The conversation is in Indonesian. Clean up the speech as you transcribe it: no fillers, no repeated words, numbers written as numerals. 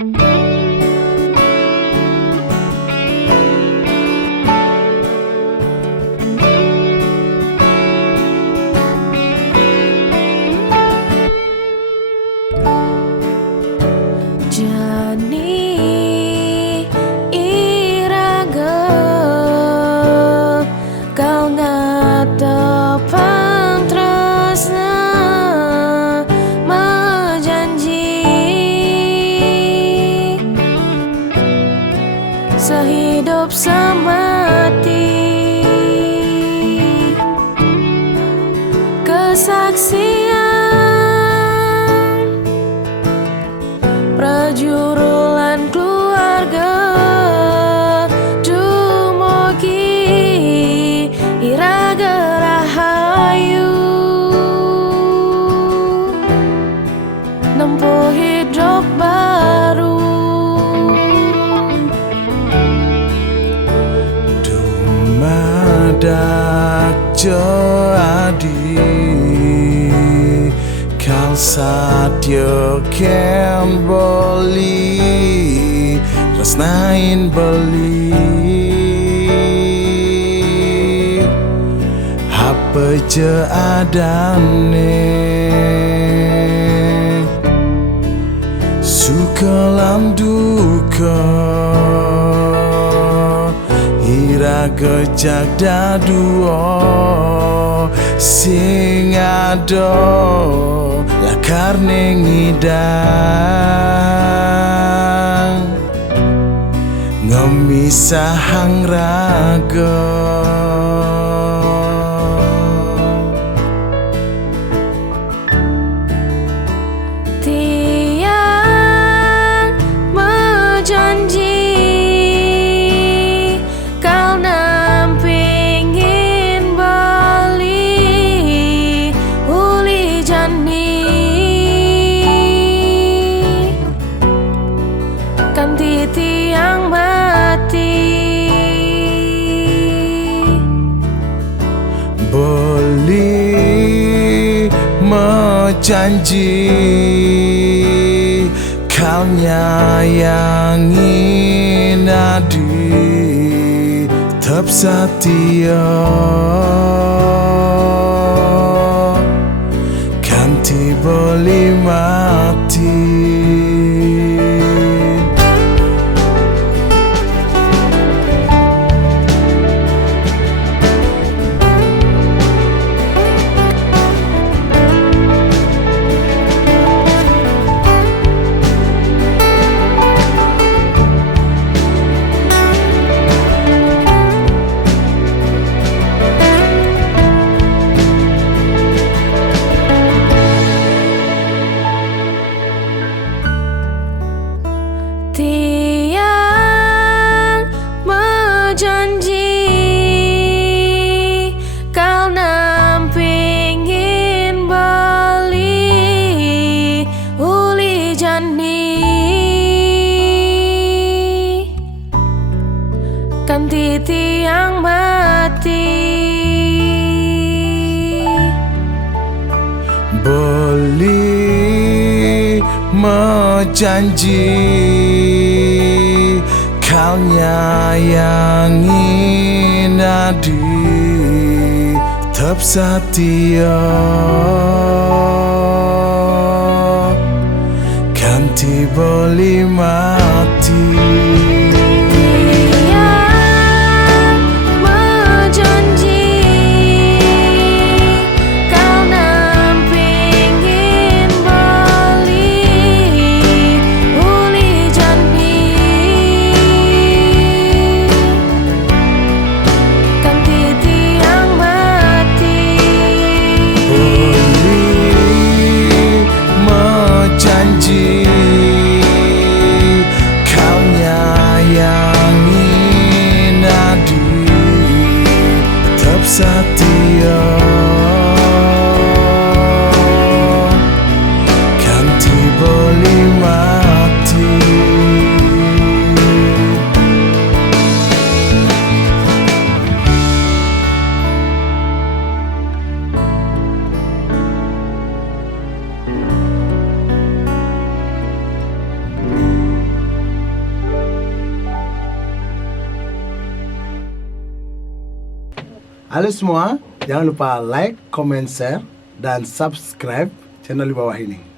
Jani iraga kau ngatepang tresna mejanji sehidup semati kesaksian prajurulan keluarga dumugi iraga rahayu nempuh hidup baru dumadak jadi kal sadya ken boli resnain beli apa je adane suka lan duka iraga jagdaduo sing ado lakar ning idang ngemisahang raga tiang mejanji kau nampingin bali uli jani kanti tiang mati beli mejanji kau nyayangi nadi tetap setia kanti beli mati tiang mejanji kau nampingin bali uli jani kanti tiang mati beli mejanji kau nyayangi nadi tetap setia kanti beli mati janji kau Halo semua, jangan lupa like, comment, share, dan subscribe channel di bawah ini.